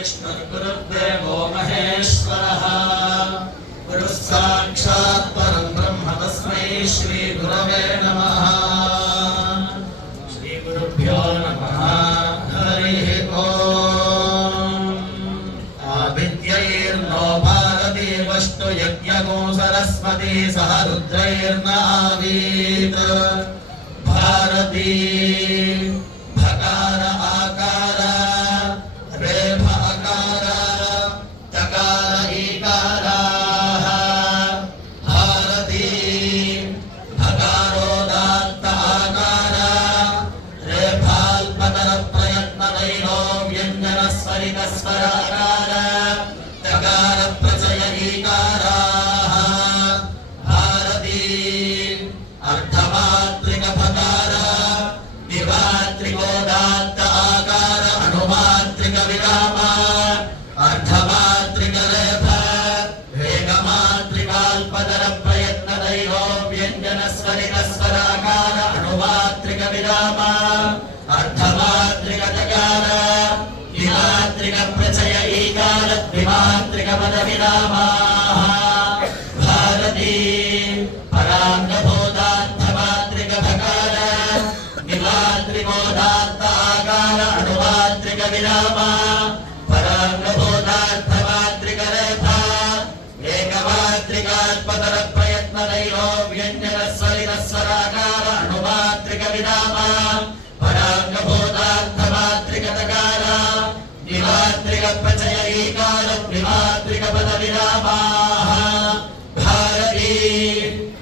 गुरुर्देवो महेश्वरः। गुरुः साक्षात् ब्रह्म तस्मै श्रीगुरवे नमः। श्रीगुरुभ्यो नमः, हरिः ओम्। आविद्यैर्नो भारतीवस्तु यज्ञगो सरस्वती, सह रुद्रैर्न आवीत् भारती। प्रचय ईकाराः भारती अर्धमात्रिकभकार द्विमात्रिकोदात्त आकार अनुमात्रिक विराम अर्धमात्रिकलेफ एकमात्रिकाल्पतर प्रयत्नदैवो व्यञ्जनस्वरितस्वराकार अनुमात्रिक विराम अर्धमात्रिकतकार द्विमात्रिक प्रचय ईकार द्विमात्रिक पद विरामाः भारती पराङ्गभूतार्थमात्रिक भकार निमात्रिकोदात्त आकार अणुमात्रिक विराम पराङ्गभूतार्थमात्रिक रेखा एकमात्रिकात्मतर మాతృక ప్రచయైకార త్రిమాతృక పద విరామాః భారతీ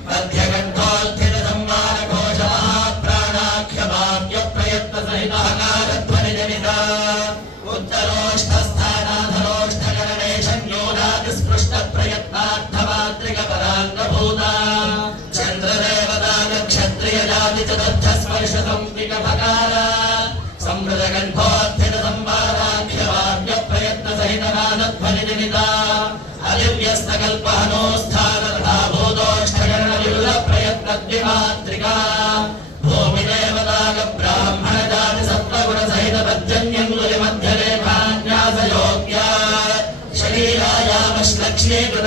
మధ్యకంఠోద్ధి సంవార ఘోష ప్రాణాఖ్య వాక్య ప్రయత్న సహిత హకార ధ్వని జనిత ఉత్తరోష్ఠ స్థానాధరోష్ఠ గణేశ న్యూనాది స్పృష్ట ప్రయత్నార్థ మాతృక పదాంగ భూత చంద్రదేవతా నక్షత్రియ జాతి చతుర్థ స్పర్శ సంవిక భకార సంవృత కంఠో ప్రయత్నద్విమాత్రికా భూమి దేవతాగ బ్రాహ్మణ జాతి సత్వగుణ సహిత పర్జన్యంగులి మధ్యరేఖాన్యాసయోగ్యా శరీరాయామశ్లక్ష్మీకృత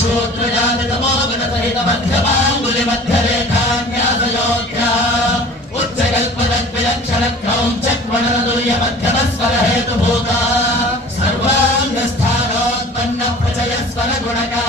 श्रोत्रजातमोगणसहितमध्यपाङ्गुलिमध्यरेखान्यासयोध्या उच्चकल्पदग्विलक्षणक्रौं चक्वणदुर्यमध्यमस्वरहेतुभूता सर्वाङ्गस्थानोत्पन्नप्रचयस्वरगुणका।